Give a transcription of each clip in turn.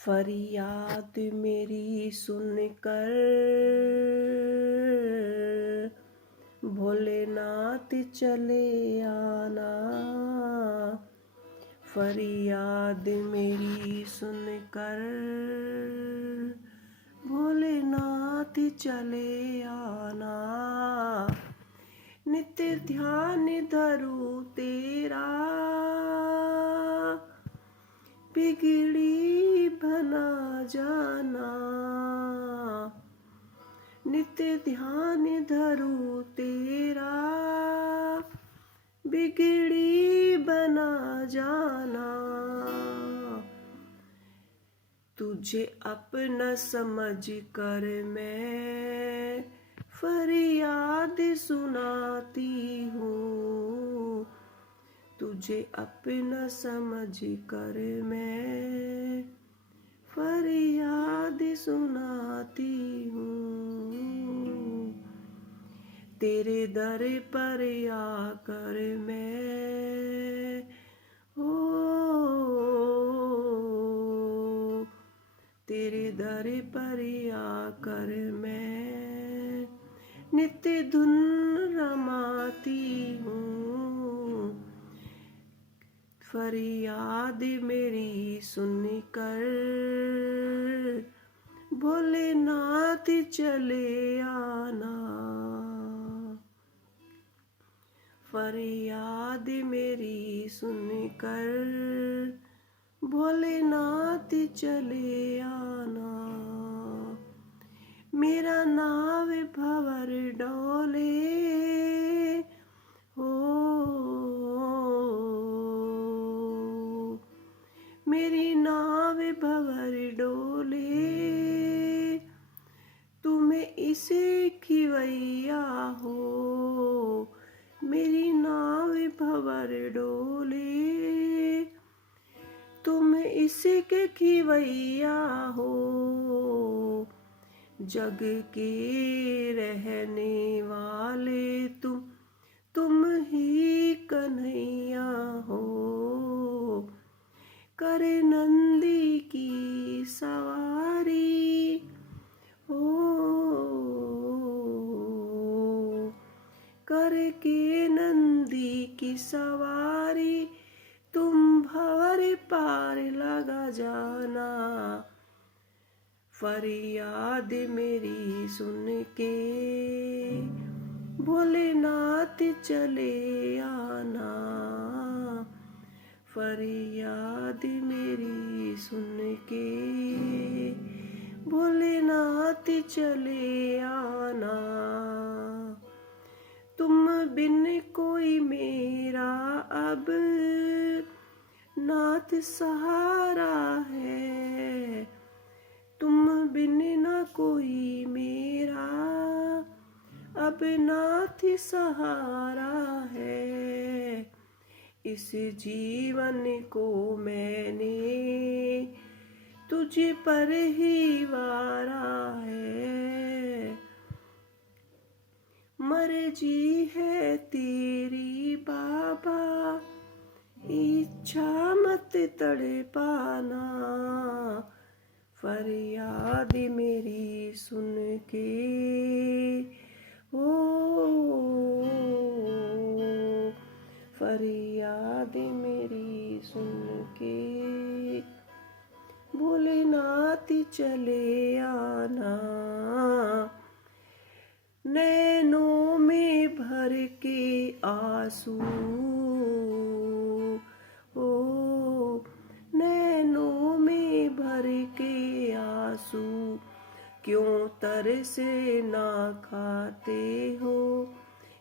फरियाद मेरी सुनकर भोलेनाथ चले आना। फरियाद मेरी सुनकर भोलेनाथ चले आना। नित्य ध्यान धरूं तेरा बिगड़ी बना जाना। नित्य ध्यान धरूं तेरा बिगड़ी बना जाना। तुझे अपना समझ कर मैं फरियाद सुनाती हूँ। तुझे अपना समझ कर मैं फरियाद सुनाती हूँ। तेरे दर पर आकर मैं तेरे दर पर आकर मैं नित्य धुन रमाती हूँ। फरियाद मेरी सुनकर भोलेनाथ चले आना। फरियाद मेरी सुनकर भोलेनाथ चले आना। मेरा नाव भंवर डोले हो, मेरी नाव भंवर डोले। तुम्हें इसे खिवैया हो, मेरी नाव भंवर डोले। तुम इसके खिवैया हो, जग के रहने वाले तुम ही कन्हैया हो। करे नंदी की सवारी हो, करके नंदी की सवारी तुम भंवर पार लगा जाना। फरियाद मेरी सुन के भोलेनाथ चले आना। फरियाद मेरी सुन के भोलेनाथ चले आना। तुम बिन कोई मेरा अब नाथ सहारा है। तुम बिन ना कोई मेरा अब नाथ सहारा है। इस जीवन को मैंने तुझ पर ही वारा है। मर्जी है तेरी बाबा, इच्छा मत तड़पाना। फरियाद मेरी सुन के फरियाद मेरी सुन के भोलेनाथ चले आना। नैनों में भर के आंसू, नैनों में भर के आंसू क्यों तरसे ना खाते हो।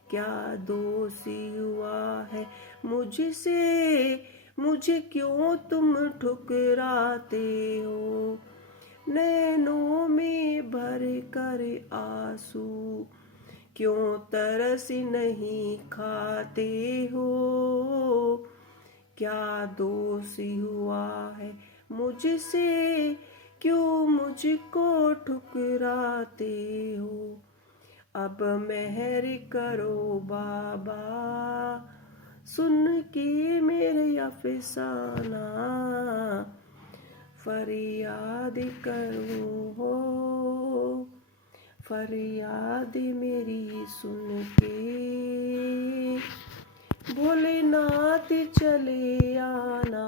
क्या दोषी हुआ है मुझसे, मुझे क्यों तुम ठुकराते हो। नैनों में भर कर आंसू क्यों तरस नहीं खाते हो। क्या दोषी हुआ है मुझसे, क्यों मुझको ठुकराते हो। अब मेहर करो बाबा, सुन के मेरे अफसाना। फरियाद करूं हो, फरियाद मेरी सुन के भोलेनाथ चले आना,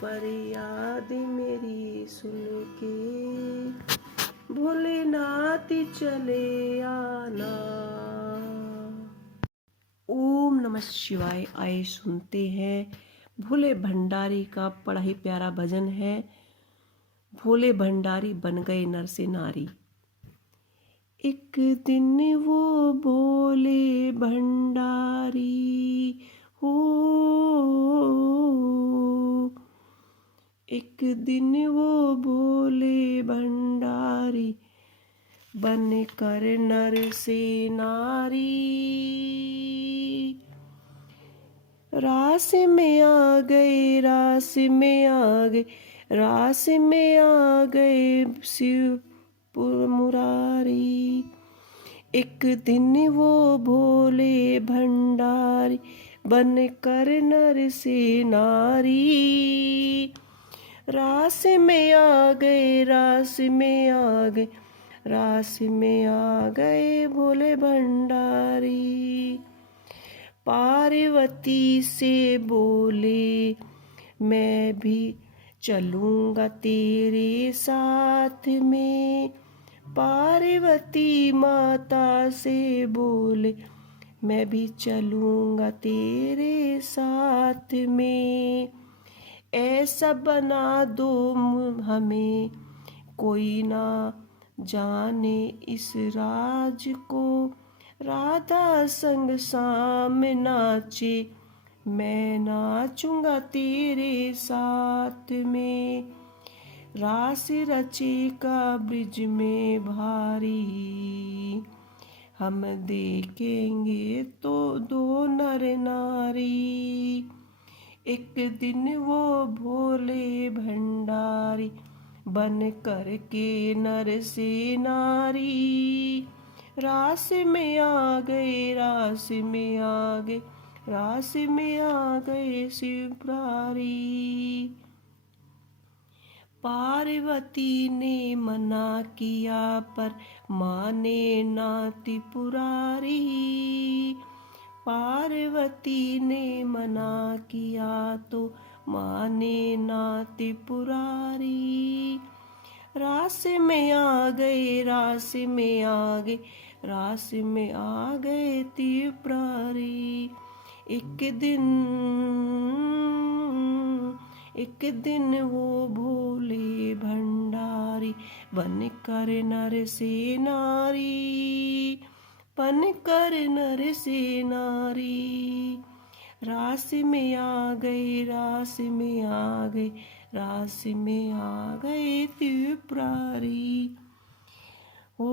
फरियाद मेरी सुन के भोलेनाथ चले आना। ओम नमः शिवाय। आए सुनते हैं भोले भंडारी का बड़ा ही प्यारा भजन है, भोले भंडारी बन गए नर से नारी। एक दिन वो भोले भंडारी हो, एक दिन वो भोले भंडारी बन कर नर से नारी, रास में आ गए, रास में आ गए, रास में आ गए शिव मुरारी। एक दिन वो भोले भंडारी बन कर नर से नारी, रास में आ गए, रास में आ गए, रास में आ गए भोले भंडारी। पार्वती से बोले मैं भी चलूँगा तेरे साथ में, पार्वती माता से बोले मैं भी चलूँगा तेरे साथ में। ऐसा बना दो हमें कोई ना जाने इस राज को, राधा संग शाम नाचे मैं नाचूंगा तेरे साथ में। रास रचेगा ब्रिज में भारी, हम देखेंगे तो दो नर नारी। एक दिन वो भोले भंडारी बन कर के नर से नारी, रास में आ गए, रास में आ गए, रास में आ गए शिवपुरारी। पार्वती ने मना किया पर माने ना त्रिपुरारी, पार्वती ने मना किया तो माने ना त्रिपुरारी। रास में आ गए, रास में आ गए, रास में आ गए त्रिपुरारी। एक दिन वो भोले भंडारी बन कर नर से नारी, बन कर नर से नारी, रास में आ गए, रास में आ गए, रास में आ गए त्रिपुरारी। ओ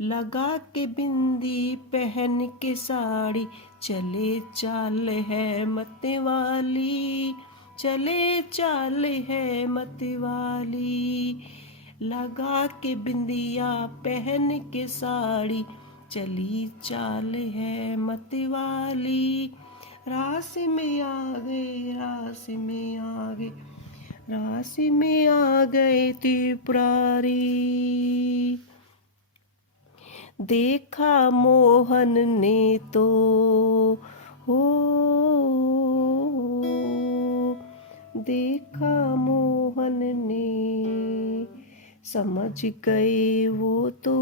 लगा के बिंदी पहन के साड़ी, चले चाल है मत वाली, चले चाल है मत वाली। लगा के बिंदिया पहन के साड़ी, चली चाल है मत वाली। रास में आ गए, रास में आ गए, रास में आ गए त्रिपुरारी। देखा मोहन ने तो हो, देखा मोहन ने, समझ गए वो तो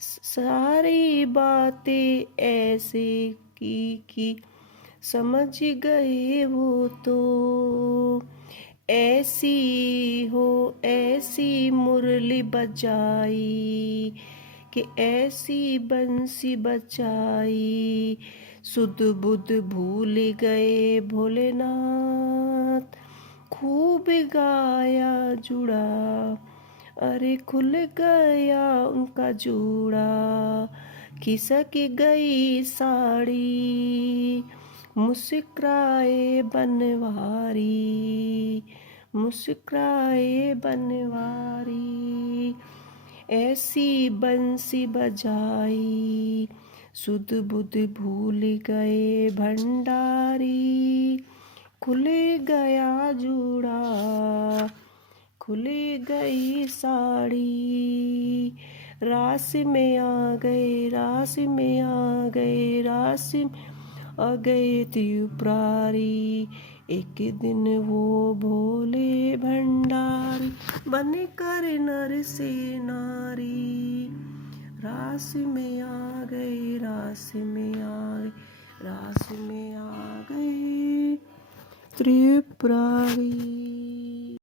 सारी बातें ऐसे की समझ गए वो तो। ऐसी हो ऐसी मुरली बजाई कि ऐसी बंसी बजाई, सुध बुध भूल गए भोलेनाथ, खूब गाया जुड़ा, अरे खुल गया उनका जूड़ा। खिसक गई साड़ी, मुस्कुराए बनवारी, मुस्कुराए बनवारी। ऐसी बंसी बजाई, सुध बुध भूल गए भंडारी, खुल गया जूड़ा, खुल गई साड़ी, रास में आ गए, रास में आ गए, रास में आ गए त्रिपुरारी। एक दिन वो भोले भंडारी बन कर नर से नारी, रास में आ गए, रास में आ गए, रास में आ गए त्रिपुरारी।